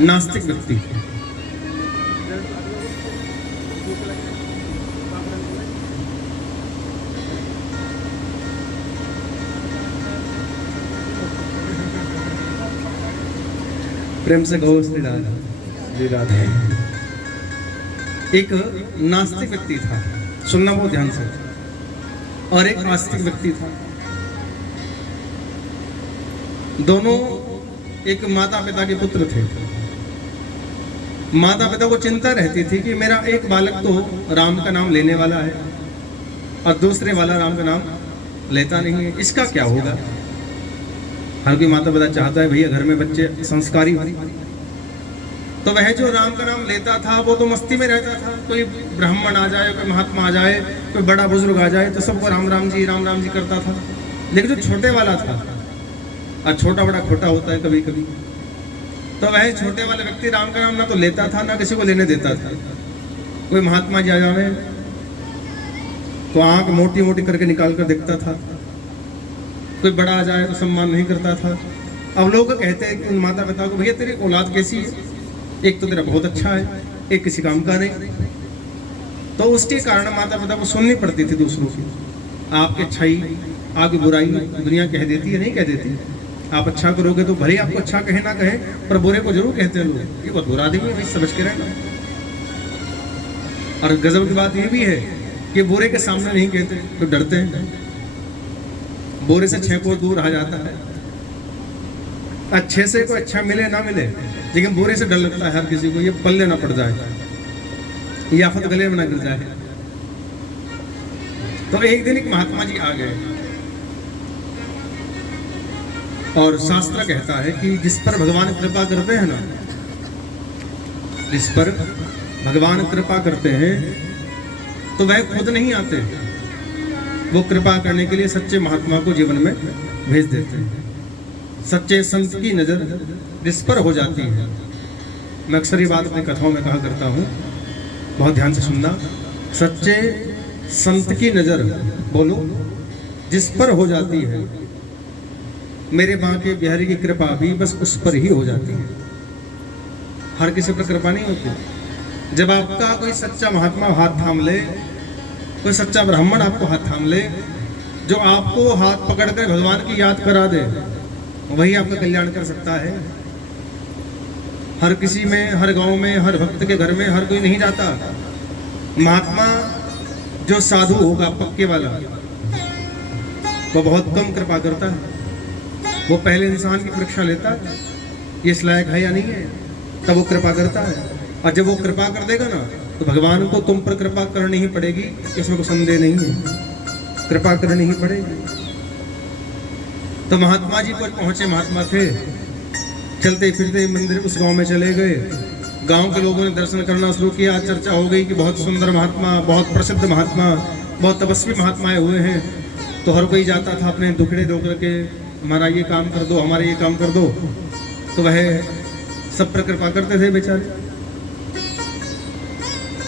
नास्तिक व्यक्ति। प्रेम से कहो श्री राधा, श्री राधा। एक नास्तिक व्यक्ति था, सुनना बहुत ध्यान से, और एक आस्तिक व्यक्ति था। दोनों एक माता पिता के पुत्र थे। माता पिता को चिंता रहती थी कि मेरा एक बालक तो राम का नाम लेने वाला है और दूसरे वाला राम का नाम लेता नहीं है, इसका क्या होगा। हर कोई माता पिता चाहता है भैया घर में बच्चे संस्कारी हो। तो वह जो राम का नाम लेता था वो तो मस्ती में रहता था। कोई ब्राह्मण आ जाए, कोई महात्मा आ जाए, कोई बड़ा बुजुर्ग आ जाए तो सबको राम राम जी करता था। लेकिन जो छोटे वाला था, और छोटा बड़ा खोटा होता है कभी कभी, तो वह छोटे वाले व्यक्ति राम का नाम ना तो लेता था ना किसी को लेने देता था। कोई महात्मा जी आ जाए तो आंख मोटी मोटी करके निकाल कर देखता था। कोई बड़ा आ जाए तो सम्मान नहीं करता था। अब लोग कहते हैं कि उन माता पिता को भैया तेरी औलाद कैसी है, एक तो तेरा बहुत अच्छा है, एक किसी काम का नहीं। तो उसके कारण माता पिता को सुननी पड़ती थी दूसरों की। आपकी अच्छाई आपकी बुराई दुनिया कह देती है, नहीं कह देती। आप अच्छा करोगे तो भले आपको अच्छा कहे ना कहे, पर बुरे को जरूर कहते हैं लोग, ये बहुत बुरा आदमी है, समझ के रहना। और गजब की बात ये भी है कि बुरे के सामने नहीं कहते तो डरते हैं। बुरे से 6 कोस दूर आ जाता है। अच्छे से कोई अच्छा मिले ना मिले, लेकिन बुरे से डर लगता है हर किसी को, ये पल्ले ना पड़ जाए, ये आफत गले में ना गिर जाए। तो एक दिन एक महात्मा जी आ गए और शास्त्र कहता है कि जिस पर भगवान कृपा करते हैं ना, जिस पर भगवान कृपा करते हैं तो वह खुद नहीं आते, वो कृपा करने के लिए सच्चे महात्मा को जीवन में भेज देते हैं। सच्चे संत की नजर जिस पर हो जाती है, मैं अक्सर ये बात अपनी कथाओं में कहा करता हूँ, बहुत ध्यान से सुनना। सच्चे संत की नजर, बोलो, जिस पर हो जाती है, मेरे बांके बिहारी की कृपा भी बस उस पर ही हो जाती है। हर किसी पर कृपा नहीं होती। जब आपका कोई सच्चा महात्मा हाथ थाम ले, कोई सच्चा ब्राह्मण आपको हाथ थाम ले, जो आपको हाथ पकड़कर भगवान की याद करा दे, वही आपका कल्याण कर सकता है। हर किसी में, हर गांव में, हर भक्त के घर में हर कोई नहीं जाता। महात्मा जो साधु होगा पक्के वाला, वो बहुत कम कृपा करता है। वो पहले इंसान की परीक्षा लेता है, ये इस लायक है या नहीं है, तब वो कृपा करता है। और जब वो कृपा कर देगा ना, तो भगवान को तुम पर कृपा करनी ही पड़ेगी, इसमें कोई संदेह नहीं है, कृपा करनी ही पड़ेगी। तो महात्मा जी पर पहुंचे, महात्मा थे, चलते फिरते मंदिर उस गांव में चले गए। गांव के लोगों ने दर्शन करना शुरू किया। चर्चा हो गई कि बहुत सुंदर महात्मा, बहुत प्रसिद्ध महात्मा, बहुत तपस्वी महात्माएं हुए हैं। तो हर कोई जाता था अपने दुखड़े दो करके, हमारा ये काम कर दो, हमारा ये काम कर दो। तो वह सब पर कृपा करते थे बेचारे।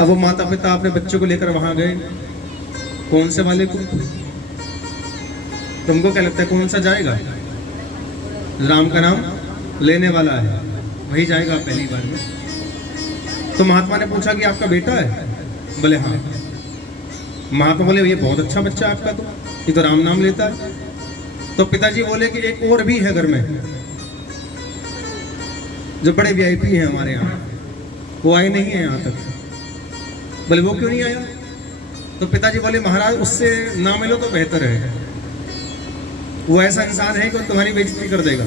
अब वो माता पिता अपने बच्चों को लेकर वहां गए। कौन से वाले को, तुमको क्या लगता है कौन सा जाएगा? राम का नाम लेने वाला है, वही जाएगा पहली बार में। तो महात्मा ने पूछा कि आपका बेटा है? बोले हाँ। महात्मा बोले ये बहुत अच्छा बच्चा है आपका, तो ये तो राम नाम लेता है। तो पिताजी बोले कि एक और भी है घर में, जो बड़े वीआईपी हैं हमारे यहाँ, वो आए नहीं है यहाँ तक। बोले वो क्यों नहीं आया? तो पिताजी बोले महाराज उससे ना मिलो तो बेहतर है, वो ऐसा इंसान है कि वो तुम्हारी बेइज्जती कर देगा।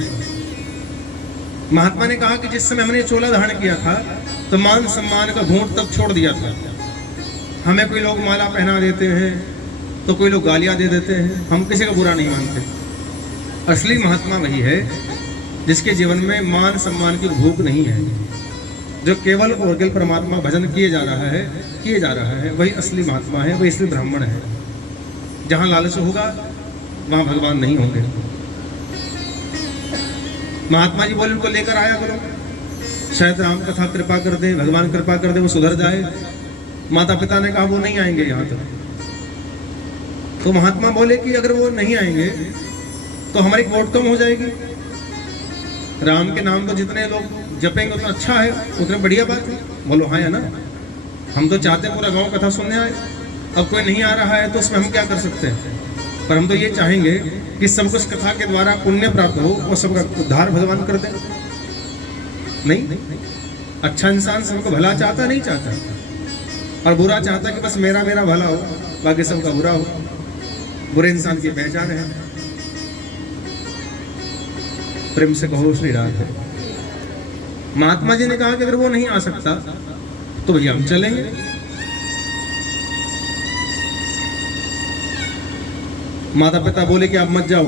महात्मा ने कहा कि जिस समय हमने चोला धारण किया था तो मान सम्मान का घूंट तब छोड़ दिया था। हमें कोई लोग माला पहना देते हैं तो कोई लोग गालियां दे देते हैं, हम किसी का बुरा नहीं मानते। असली महात्मा वही है जिसके जीवन में मान सम्मान की भूख नहीं है, जो केवल और केवल परमात्मा भजन किए जा रहा है, वही असली महात्मा है, वही असली ब्राह्मण है। जहाँ लालच होगा वहाँ भगवान नहीं होंगे। महात्मा जी बोले उनको लेकर आया करो, शायद राम कथा कृपा कर दे, भगवान कृपा कर दे, वो सुधर जाए। माता पिता ने कहा वो नहीं आएंगे यहाँ तक। तो महात्मा बोले कि अगर वो नहीं आएंगे तो हमारी वोट कम हो जाएगी, राम के नाम तो जितने लोग जपेंगे उतना अच्छा है, उतने बढ़िया बात है। बोलो हाँ है ना। हम तो चाहते हैं पूरा गांव कथा सुनने आए, अब कोई नहीं आ रहा है तो उसमें हम क्या कर सकते हैं। पर हम तो ये चाहेंगे कि सबको इस कथा के द्वारा पुण्य प्राप्त हो और सबका उद्धार भगवान कर दे। नहीं, अच्छा इंसान सबको भला चाहता नहीं चाहता, और बुरा चाहता कि बस मेरा मेरा भला हो, बाकी सबका बुरा हो। बुरे इंसान की पहचान है। प्रेम से कहो श्री राधे। महात्मा जी ने कहा कि अगर वो नहीं आ सकता तो भैया हम चलेंगे। माता पिता बोले कि आप मत जाओ,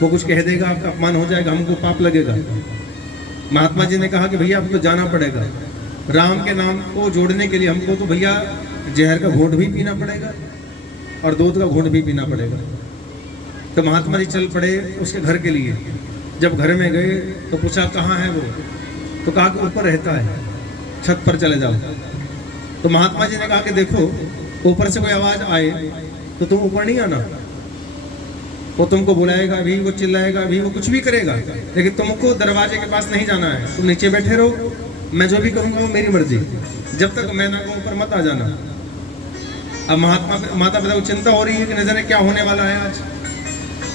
वो कुछ कह देगा, आपका अपमान हो जाएगा, हमको पाप लगेगा। महात्मा जी ने कहा कि भैया आपको जाना पड़ेगा, राम के नाम को जोड़ने के लिए हमको तो भैया जहर का घूंट भी पीना पड़ेगा और दूध का घूंट भी पीना पड़ेगा। तो महात्मा जी चल पड़े उसके घर के लिए। जब घर में गए तो पूछा कहाँ है वो, तो कहा कि ऊपर रहता है, छत पर चले जाओ। तो महात्मा जी ने कहा कि देखो ऊपर से कोई आवाज आए तो तुम ऊपर नहीं आना, वो तुमको बुलाएगा भी, वो चिल्लाएगा भी, वो कुछ भी करेगा, लेकिन तुमको दरवाजे के पास नहीं जाना है। तुम नीचे बैठे रहो, मैं जो भी करूंगा वो मेरी मर्जी, जब तक मैं ना कहूं ऊपर मत आ जाना। अब माता पिता को चिंता हो रही है कि न जाने क्या होने वाला है आज।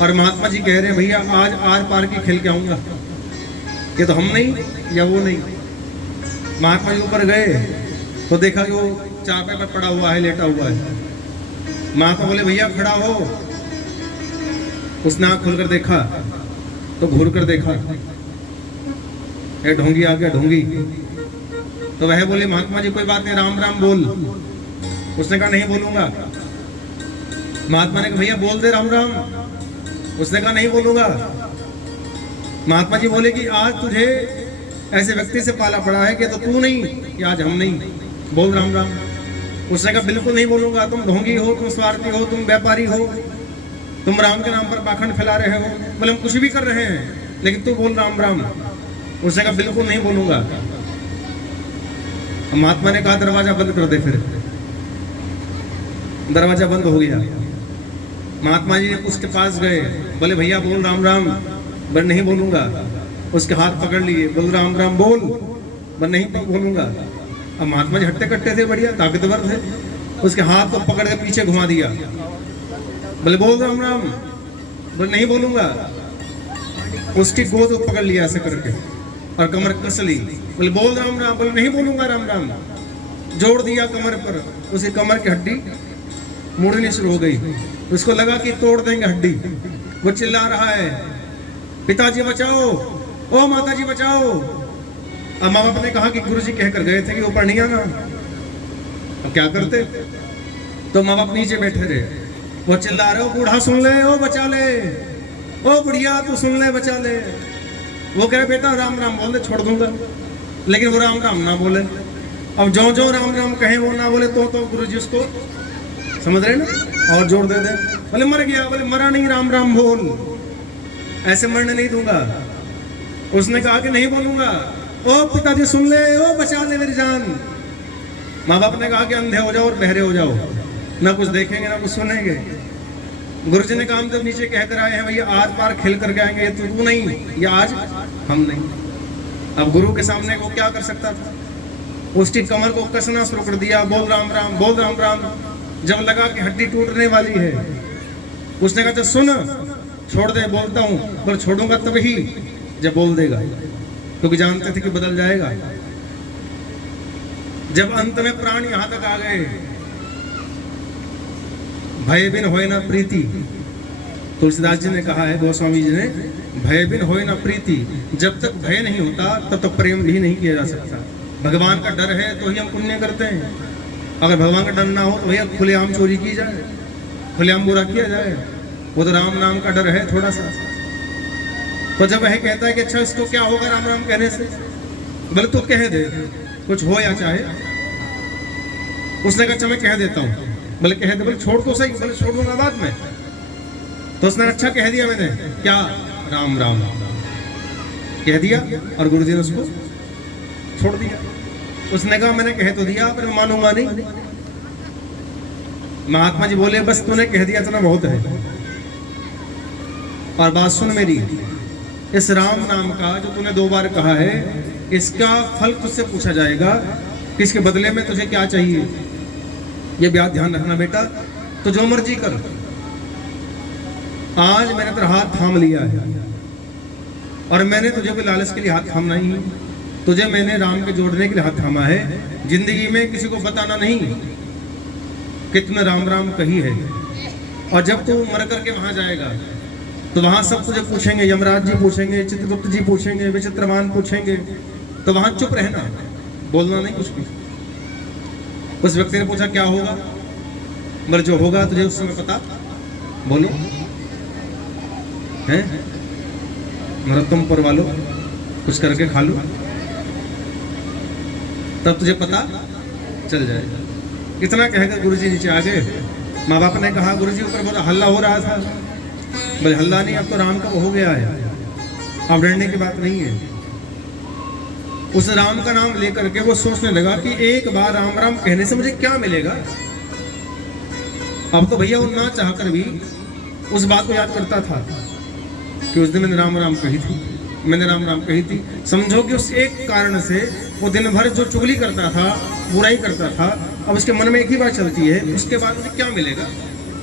और महात्मा जी कह रहे हैं भैया आज आर पार की खेल के आऊंगा, ये तो हम नहीं या वो नहीं। महात्मा जी ऊपर गए तो देखा कि वो चापे पर पड़ा हुआ है, लेटा हुआ है। महात्मा बोले भैया खड़ा हो। उसने आँख खोलकर देखा तो घूर कर देखा, ढोंगी आ गया ढोंगी। तो वह बोले महात्मा जी कोई बात नहीं, राम राम बोल। उसने कहा नहीं बोलूंगा। महात्मा ने कहा भैया बोल दे राम राम। उसने कहा नहीं बोलूंगा। महात्मा जी बोले कि आज तुझे ऐसे व्यक्ति से पाला पड़ा है कि तो तू नहीं कि आज हम नहीं, बोल राम राम। उसने कहा बिल्कुल नहीं बोलूंगा, तुम ढोंगी हो, तुम स्वार्थी हो, तुम व्यापारी हो, तुम राम के नाम पर पाखंड फैला रहे हो। बोले हम कुछ भी कर रहे हैं लेकिन तू बोल राम राम। उसने कहा बिल्कुल नहीं बोलूंगा। महात्मा ने कहा दरवाजा बंद कर दे। फिर दरवाजा बंद हो गया। महात्मा जी उसके पास गए, बोले भैया बोल राम राम। बोले नहीं बोलूंगा। उसके हाथ पकड़ लिए, बोल राम राम बोल। बोले नहीं बोलूंगा। अब महात्मा जी हट्टे कट्टे थे, बढ़िया ताकतवर थे। उसके हाथ को पकड़ के पीछे घुमा दिया। बोले बोल राम राम। बोले नहीं बोलूंगा। उसकी गोद को पकड़ लिया ऐसे करके और कमर कस ली। बोले बोल राम राम। बोले नहीं बोलूंगा राम राम। जोड़ दिया कमर पर, उसी कमर की हड्डी मुड़नी शुरू हो गई। उसको लगा कि तोड़ देंगे हड्डी। वो चिल्ला रहा है पिताजी बचाओ, ओ माता जी बचाओ। अब माँ बाप ने कहा कि गुरु जी कहकर गए थे कि ऊपर नहीं आना। अब क्या करते, तो माँ बाप नीचे बैठे रहे। वो चिल्ला रहे, ओ बूढ़ा सुन ले, ओ बचा ले, ओ बुढ़िया तू सुन ले, बचा ले। वो कह बेटा राम राम बोल दे, छोड़ दूंगा। लेकिन वो राम राम ना बोले। अब जो जो राम राम कहे वो ना बोले तो गुरु जी उसको समझ रहे ना, और जोर दे दे। बोले मर गया। बोले मरा नहीं, राम राम बोल, ऐसे मरने नहीं दूंगा। उसने कहा कि नहीं बोलूंगा। ओ पिताजी सुन ले, ओ बचा ले मेरी जान। माँ बाप ने कहा कि अंधे हो जाओ और बहरे हो जाओ, ना कुछ देखेंगे ना कुछ सुनेंगे। गुरु जी ने कहा हम तो नीचे कहकर आए हैं भैया आर पार खेल करके आएंगे, ये तू नहीं, ये आज हम नहीं। अब गुरु के सामने वो क्या कर सकता था। उसकी कमर को कसना शुरू कर दिया, बोल राम राम, बोल राम राम। जब लगा कि हड्डी टूटने वाली है, उसने कहा सुन छोड़ दे, बोलता हूं, पर छोड़ूंगा तभी जब बोल देगा, क्योंकि जानते थे कि बदल जाएगा। जब अंत में प्राण यहां तक आ गए, भय बिन होए ना प्रीति। तुलसीदास जी ने कहा है, गोस्वामी जी ने, भय बिन होए ना प्रीति। जब तक भय नहीं होता तब तक प्रेम भी नहीं किया जा सकता। भगवान का डर है तो ही हम पुण्य करते हैं। अगर भगवान का डर ना हो तो भैया खुलेआम चोरी की जाए, खुलेआम बुरा किया जाए। वो तो राम नाम का डर है थोड़ा सा। तो जब वह कहता है कि अच्छा इसको क्या होगा राम राम कहने से, बोले तो कह दे, कुछ हो या चाहे। उसने कहा अच्छा मैं कह देता हूँ। बोले कह दे। बोले छोड़ तो सही। बोले छोड़ दूंगा बाद में। तो उसने अच्छा कह दिया मैंने, क्या राम राम कह दिया, और गुरु जी ने उसको छोड़ दिया। उसने कहा मैंने कह तो दिया पर मानूंगा नहीं। महात्मा जी बोले बस तूने कह दिया इतना बहुत है, और बात सुन मेरी, इस राम नाम का जो तूने 2 बार कहा है, इसका फल तुझसे पूछा जाएगा कि इसके बदले में तुझे क्या चाहिए। ये बात ध्यान रखना बेटा। तो जो मर्जी कर, आज मैंने तेरा हाथ थाम लिया है और मैंने तुझे भी लालच के लिए हाथ थामना ही, तुझे मैंने राम के जोड़ने के लिए हाथ थामा है। जिंदगी में किसी को बताना नहीं कि तूने राम राम कही है। और जब तू मर करके वहां जाएगा तो वहां सब तुझे पूछेंगे, यमराज जी पूछेंगे, चित्रगुप्त जी पूछेंगे, विचित्रमान पूछेंगे, तो वहां चुप रहना, बोलना नहीं कुछ भी। उस व्यक्ति ने पूछा क्या होगा, मगर जो होगा तुझे उस समय पता, बोलो हैं, मगर तुम पर वालो कुछ करके खा लो, तब तुझे पता चल जाएगा। इतना कहकर गुरुजी नीचे आ गए। माँ बाप ने कहा गुरुजी ऊपर बहुत हल्ला हो रहा था। बोले हल्ला नहीं, अब तो राम का वो हो गया है, अब डरने की बात नहीं है। उस राम का नाम लेकर के वो सोचने लगा कि एक बार राम राम कहने से मुझे क्या मिलेगा। अब तो भैया वो ना चाहकर भी उस बात को याद करता था कि उस दिन मैंने राम राम कही थी, मैंने राम राम कही थी। समझो कि उस एक कारण से वो दिन भर जो चुगली करता था, बुराई करता था, अब उसके मन में एक ही बात चलती है, उसके बाद मुझे क्या मिलेगा,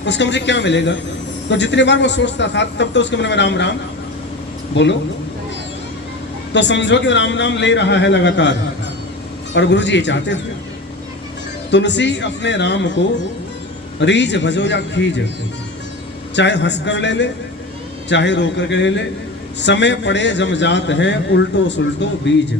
उसका मुझे क्या मिलेगा। तो जितनी बार वो सोचता था तब तो उसके मन में राम राम बोलो। तो समझो कि राम नाम ले रहा है लगातार। और गुरुजी ये चाहते थे तुलसी अपने राम को रीझ भजो या खीज, चाहे हंसकर ले ले चाहे रो करके ले ले, समय पड़े जम जात है उल्टो सुल्टो बीज।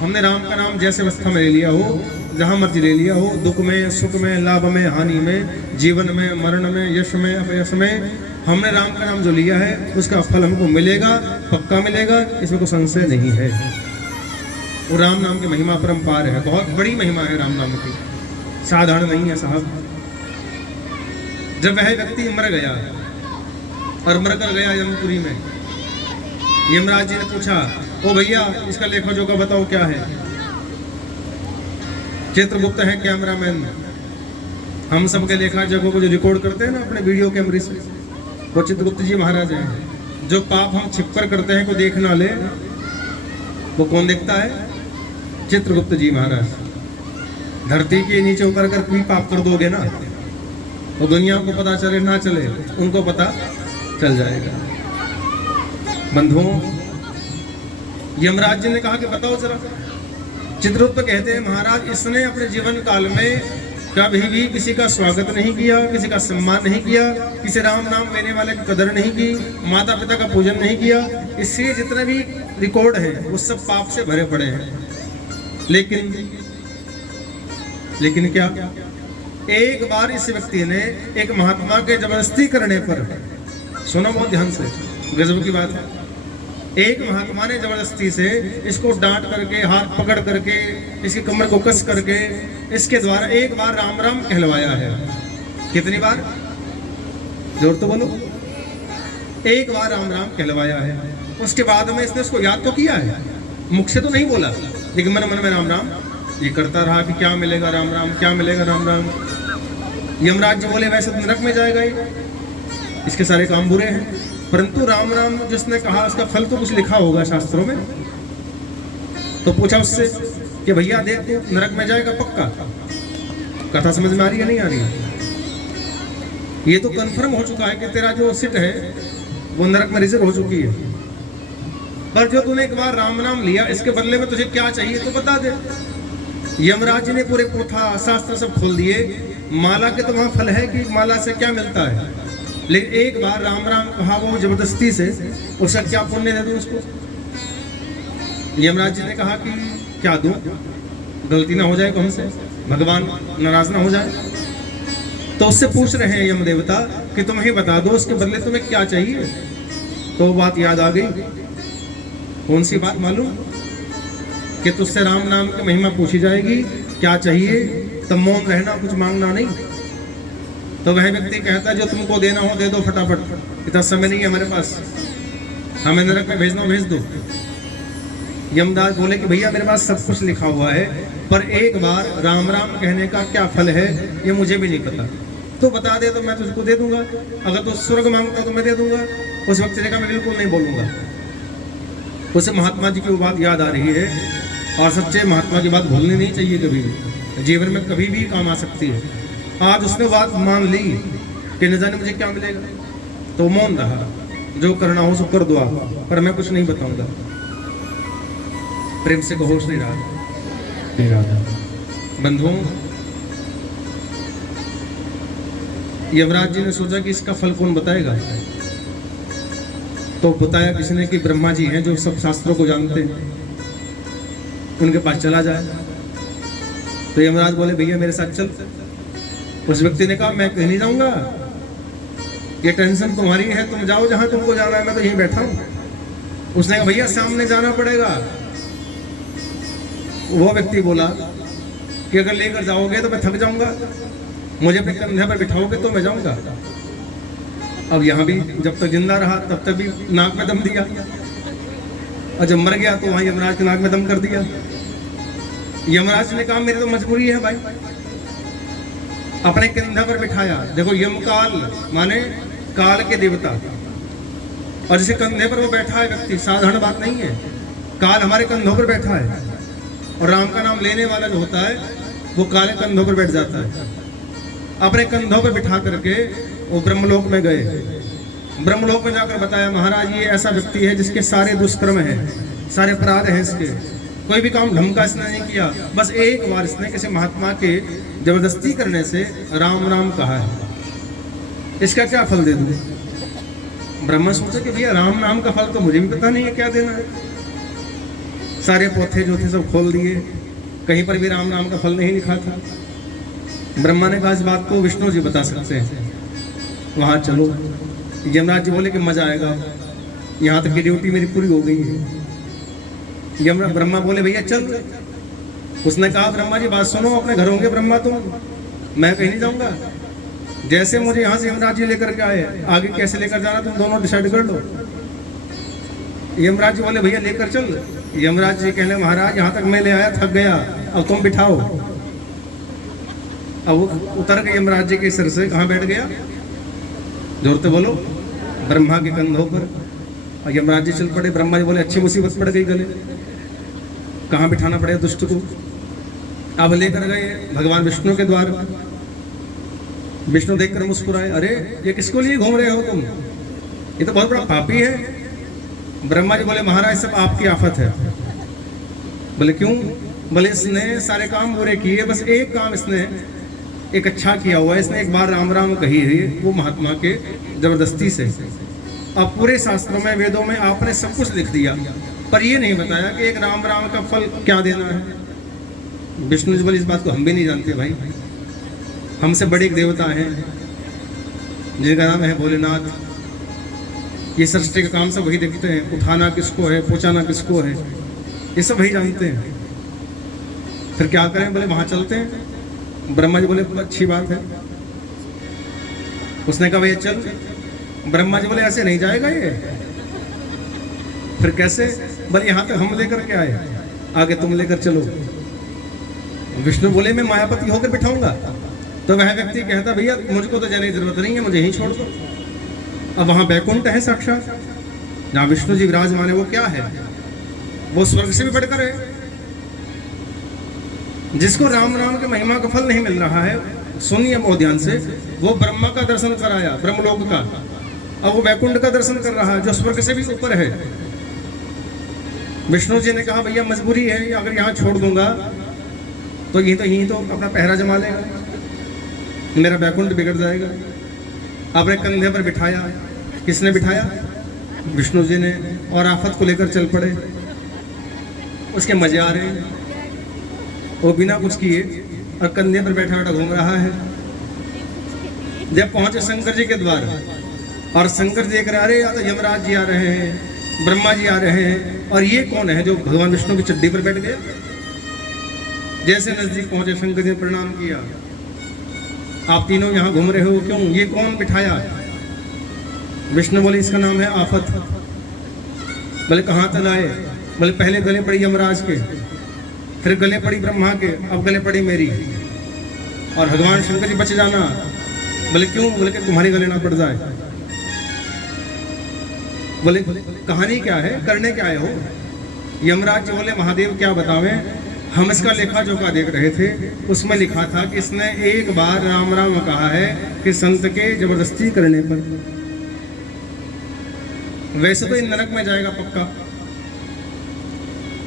हमने राम का नाम जैसे अवस्था में ले लिया हो, जहां मर्जी ले लिया हो, दुख में सुख में, लाभ में हानि में, जीवन में मरण में, यश में अपयश में, हमने राम का नाम जो लिया है उसका फल हमको मिलेगा, पक्का मिलेगा, इसमें कोई संशय नहीं है। वो राम नाम की महिमा परंपार है, बहुत बड़ी महिमा है राम नाम की, साधारण नहीं है साहब। जब वह व्यक्ति मर गया और मर कर गया यमपुरी में, यमराज जी ने पूछा ओ भैया इसका लेखा जोखा बताओ क्या है। चित्रगुप्त है कैमरामैन, हम सबके लेखा जोखों को जो रिकॉर्ड करते हैं ना अपने वीडियो कैमरे से, वो चित्रगुप्त जी महाराज हैं। जो पाप हम छिपकर करते हैं को देख ना ले, वो कौन देखता है? चित्रगुप्त जी महाराज। धरती के नीचे उतर कर कोई पाप कर दोगे ना, वो दुनिया को पता चले ना चले, उनको पता चल जाएगा। बंधुओं, यमराज जी ने कहा कि बताओ जरा। चित्रगुप्त कहते हैं महाराज इसने अपने जीवन काल में कभी भी किसी का स्वागत नहीं किया, किसी का सम्मान नहीं किया, किसी राम नाम लेने वाले की कदर नहीं की, माता पिता का पूजन नहीं किया। इसलिए जितने भी रिकॉर्ड हैं वो सब पाप से भरे पड़े हैं। लेकिन क्या एक बार इस व्यक्ति ने एक महात्मा के जबरदस्ती करने पर, सुनो बहुत ध्यान से, गजब की बात है, एक महात्मा ने जबरदस्ती से इसको डांट करके, हाथ पकड़ करके, इसकी कमर को कस करके, इसके द्वारा एक बार राम राम कहलवाया है। कितनी बार? जोर तो बोलो। एक बार राम राम कहलवाया है। उसके बाद में इसने उसको याद तो किया है, मुख से तो नहीं बोला, लेकिन मन मन में राम राम ये करता रहा कि क्या मिलेगा राम राम, क्या मिलेगा राम राम। यमराज जी बोले वैसे तो नरक में जाएगा ये, इसके सारे काम बुरे हैं, परंतु राम राम जिसने कहा उसका फल तो कुछ लिखा होगा शास्त्रों में। तो पूछा उससे कि भैया देख तू नरक में जाएगा पक्का? कथा समझ में आ रही है नहीं आ रही? ये तो कंफर्म हो चुका है कि तेरा जो सीट है वो नरक में रिजर्व हो चुकी है, पर जो तूने एक बार राम नाम लिया इसके बदले में तुझे क्या चाहिए तो बता दे। यमराज जी ने पूरे पोथा शास्त्र सब खोल दिए। माला के तो वहां फल है कि माला से क्या मिलता है, लेकिन एक बार राम राम कहा वो जबरदस्ती से, उसका क्या पुण्य दे दूं उसको? यमराज जी ने कहा कि क्या दूं, गलती ना हो जाए हमसे, भगवान नाराज ना हो जाए। तो उससे पूछ रहे हैं यम देवता कि तुम ही बता दो उसके बदले तुम्हें क्या चाहिए। तो वो बात याद आ गई। कौन सी बात मालूम? कि तुझसे राम नाम की महिमा पूछी जाएगी, क्या चाहिए, तब मौन रहना, कुछ मांगना नहीं। तो वह व्यक्ति कहता है जो तुमको देना हो दे दो फटाफट, इतना समय नहीं है हमारे पास, हमें नरक में भेजना भेज दो। यमदास बोले कि भैया मेरे पास सब कुछ लिखा हुआ है, पर एक बार राम राम कहने का क्या फल है ये मुझे भी नहीं पता, तो बता दे तो मैं तुझको दे दूंगा। अगर तू स्वर्ग मांगता तो मैं दे दूंगा। उस व्यक्ति ने कहा मैं बिल्कुल नहीं बोलूंगा, उसे महात्मा जी की वो बात याद आ रही है, और सच्चे महात्मा की बात भूलनी नहीं चाहिए कभी भी, जीवन में कभी भी काम आ सकती है। आज उसने बात मान ली कि न जाने मुझे क्या मिलेगा, तो मौन रहा, जो करना हो सो कर दो आप, पर मैं कुछ नहीं बताऊंगा। प्रेम से कहो श्री राधा। बंधुओं, यमराज जी ने सोचा कि इसका फल कौन बताएगा, तो बताया किसी ने कि ब्रह्मा जी हैं जो सब शास्त्रों को जानते हैं, उनके पास चला जाए। तो यमराज बोले भैया मेरे साथ चल। उस व्यक्ति ने कहा मैं कहीं नहीं जाऊंगा, ये टेंशन तुम्हारी है, तुम जाओ जहां तुमको जाना है, मैं तो यहीं बैठा हूं। उसने कहा भैया सामने जाना पड़ेगा। वो व्यक्ति बोला कि अगर लेकर जाओगे तो मैं थक जाऊंगा, मुझे अपने कंधे पर बिठाओगे तो मैं जाऊंगा। अब यहाँ भी जब तक जिंदा रहा तब तक भी नाक में दम दिया, और जब मर गया तो वहां यमराज के नाक में दम कर दिया। यमराज ने कहा मेरी तो मजबूरी है भाई, अपने कंधे पर बिठाया। देखो यमकाल माने काल के देवता, और जिसे कंधे पर वो बैठा है व्यक्ति, साधारण बात नहीं है। काल हमारे कंधों पर बैठा है, और राम का नाम लेने वाला जो होता है वो काले कंधों पर बैठ जाता है। अपने कंधों पर बिठा करके वो ब्रह्मलोक में गए। ब्रह्मलोक में जाकर बताया महाराज ये ऐसा व्यक्ति है जिसके सारे दुष्कर्म हैं, सारे अपराध हैं, इसके कोई भी काम ढंग का इसने नहीं किया, बस एक बार इसने किसी महात्मा के जबरदस्ती करने से राम राम कहा है, इसका क्या फल दे दूं। ब्रह्मा सोचा कि भैया राम नाम का फल तो मुझे भी पता नहीं है क्या देना है। सारे पोथे जो थे सब खोल दिए, कहीं पर भी राम नाम का फल नहीं लिखा था। ब्रह्मा ने कहा इस बात को विष्णु जी बता सकते हैं, वहां चलो। यमराज जी बोले कि मजा आएगा, यहाँ तक की ड्यूटी मेरी पूरी हो गई है। ब्रह्मा बोले भैया चल। उसने कहा ब्रह्मा जी बात सुनो, अपने घर होंगे ब्रह्मा तुम, मैं कहीं नहीं जाऊंगा। जैसे मुझे यहाँ से यमराज जी लेकर के आए, आगे कैसे लेकर जाना तुम दोनों डिसाइड कर लो। यमराज जी बोले भैया लेकर चल। यमराज जी कहने महाराज यहाँ तक मैं ले आया, थक गया, अब तुम बिठाओ। अब वो उतर गए यमराज जी के सिर से, कहाँ बैठ गया, जोर से बोलो, ब्रह्मा के कंधों पर। और यमराज जी चल पड़े। ब्रह्मा जी बोले अच्छी मुसीबत पड़ गई गले, कहाँ बिठाना पड़ेगा दुष्ट को। अब लेकर गए भगवान विष्णु के द्वार। विष्णु देखकर मुस्कुराए, अरे ये किसको लिए घूम रहे हो तुम, ये तो बहुत बड़ा पापी है। ब्रह्मा जी बोले महाराज सब आपकी आफत है। बोले क्यों। बोले इसने सारे काम बुरे किए, बस एक काम इसने एक अच्छा किया हुआ है, इसने एक बार राम राम कही है, वो महात्मा के जबरदस्ती से। अब पूरे शास्त्रों में वेदों में आपने सब कुछ लिख दिया, पर ये नहीं बताया कि एक राम राम का फल क्या देना है। विष्णु जी बोले इस बात को हम भी नहीं जानते भाई, हमसे बड़े एक देवता हैं जिनका नाम है भोलेनाथ, ये सृष्टि का काम सब वही देखते हैं, उठाना किसको है, पहुंचाना किसको है, ये सब वही जानते हैं। फिर क्या करें। बोले वहां चलते हैं। ब्रह्मा जी बोले अच्छी बात है। उसने कहा भैया चल। ब्रह्मा जी बोले ऐसे नहीं जाएगा ये। फिर कैसे। बोले यहाँ तक हम लेकर के आए, आगे तुम लेकर चलो। विष्णु बोले मैं मायापति होकर बिठाऊंगा। तो वह व्यक्ति कहता भैया मुझको तो जाने की जरूरत नहीं है, मुझे यहीं छोड़ दो। अब वहां बैकुंठ है साक्षात, जहाँ विष्णु जी विराजमान है। वो क्या है, वो स्वर्ग से भी बढ़कर है। जिसको राम नाम के महिमा का फल नहीं मिल रहा है, सुनिए बहुत ध्यान से, वो ब्रह्मा का दर्शन कराया, ब्रह्मलोक का। अब वो वैकुंठ का दर्शन कर रहा है जो स्वर्ग से भी ऊपर है। विष्णु जी ने कहा भैया मजबूरी है, अगर यहाँ छोड़ दूंगा तो यहीं तो अपना पहरा जमा लेगा, मेरा वैकुंठ बिगड़ जाएगा। अपने कंधे पर बिठाया। किसने बिठाया। विष्णु जी ने। और आफत को लेकर चल पड़े। उसके मजे आ रहे हैं, वो बिना कुछ किए और कंधे पर बैठा बैठा घूम रहा है। जब पहुंचे शंकर जी के द्वार, और शंकर देख रहे अरे या तो यमराज जी आ रहे हैं, ब्रह्मा जी आ रहे हैं, और ये कौन है जो भगवान विष्णु की चड्डी पर बैठ गया। जैसे नजदीक पहुंचे शंकर जी ने प्रणाम किया, आप तीनों यहाँ घूम रहे हो क्यों, ये कौन बिठाया। विष्णु बोले इसका नाम है आफत। बोले कहाँ तक आए। बोले पहले गले पड़ी यमराज के, फिर गले पड़ी ब्रह्मा के, अब गले पड़ी मेरी। और भगवान शंकर जी बच जाना। बोले क्यों। बोले कि तुम्हारी गले ना पड़ जाए। बोले कहानी क्या है, करने क्या आए हो। यमराज जी बोले महादेव क्या बतावें, हम इसका लेखा जोखा देख रहे थे, उसमें लिखा था कि इसने एक बार राम राम कहा है कि संत के जबरदस्ती करने पर। वैसे तो इन नरक में जाएगा पक्का,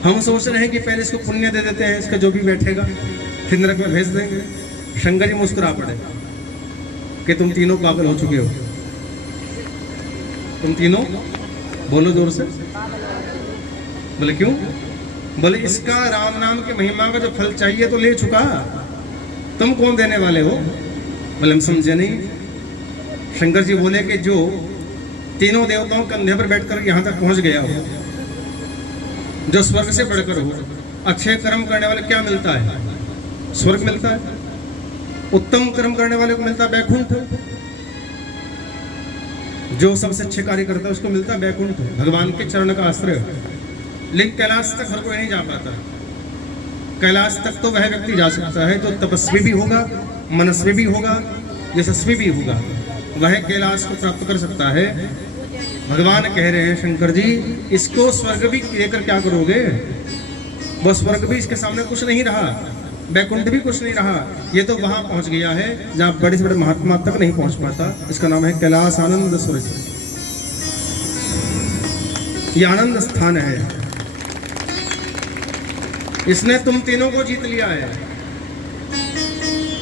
हम सोच रहे हैं कि पहले इसको पुण्य दे देते हैं, इसका जो भी बैठेगा फिर नरक में भेज देंगे। शंकर जी मुस्कुरा पड़े कि तुम तीनों पागल हो चुके हो, तुम तीनों, बोलो जोर से। बोले क्यों? बोले इसका राम नाम की महिमा का जो फल चाहिए तो ले चुका, तुम कौन देने वाले हो? बोले हम समझे नहीं। शंकर जी बोले कि जो तीनों देवताओं कंधे पर बैठकर यहाँ तक पहुंच गया हो, जो स्वर्ग से बढ़कर हो, अच्छे कर्म करने वाले क्या मिलता है? स्वर्ग मिलता है। उत्तम कर्म करने वाले को मिलता है बैकुंठ, जो सबसे अच्छे कार्य करता है उसको मिलता है बैकुंठ, भगवान के चरण का आश्रय। लेकिन कैलाश तक हर कोई नहीं जा पाता। कैलाश तक तो वह व्यक्ति जा सकता है जो तपस्वी भी होगा, मनस्वी भी होगा, यशस्वी भी होगा, वह कैलाश को प्राप्त कर सकता है। भगवान कह रहे हैं शंकर जी, इसको स्वर्ग भी लेकर क्या करोगे? वो स्वर्ग भी इसके सामने कुछ नहीं रहा, बैकुंठ भी कुछ नहीं रहा। ये तो वहां पहुंच गया है जहां बड़े से बड़े महात्मा तक नहीं पहुंच पाता। इसका नाम है कैलाश आनंद स्वर्ग। ये आनंद स्थान है। इसने तुम तीनों को जीत लिया है।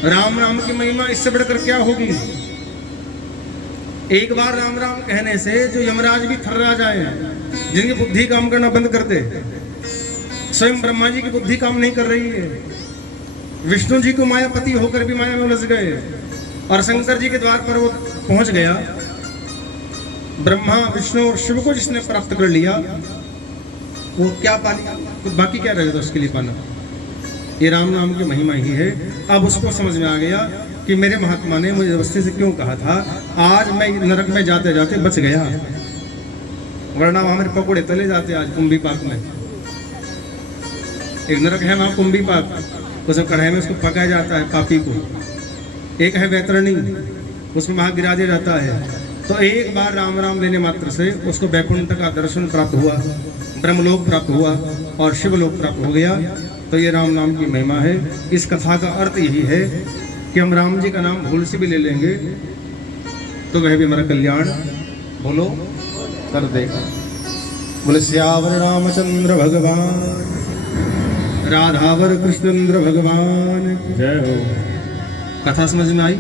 राम राम की महिमा इससे बढ़कर क्या होगी? एक बार राम राम कहने से जो यमराज भी थर्रा जाए, जिनकी बुद्धि काम करना बंद कर दे। स्वयं ब्रह्मा जी की बुद्धि काम नहीं कर रही है, विष्णु जी को मायापति होकर भी माया में उलझ गए, और शंकर जी के द्वार पर वो पहुंच गया। ब्रह्मा विष्णु और शिव को जिसने प्राप्त कर लिया, वो क्या पानी, तो बाकी क्या रहेगा उसके लिए पाना? ये राम नाम की महिमा ही है। अब उसको समझ में आ गया कि मेरे महात्मा ने मुझे जबरदस्ती से क्यों कहा था। आज मैं नरक में जाते जाते बच गया, वरना वहां मेरे पकोड़े तले जाते। आज कुंभी पाक में एक नरक है, वहां कुंभी पाक, उसमें कढ़ाई में उसको पकाया जाता है पापी को। एक है वैतरणी, उसमें वहां गिरा दिया जाता है। तो एक बार राम राम लेने मात्र से उसको बैकुंठ का दर्शन प्राप्त हुआ, ब्रह्मलोक प्राप्त हुआ और शिवलोक प्राप्त हो गया। तो ये राम नाम की महिमा है। इस कथा का अर्थ यही है कि हम राम जी का नाम भूल से भी ले लेंगे तो वह भी हमारा कल्याण बोलो कर देगा। बोले श्यावर रामचंद्र भगवान, राधावर कृष्णेंद्र भगवान जय हो। कथा समझ में आई?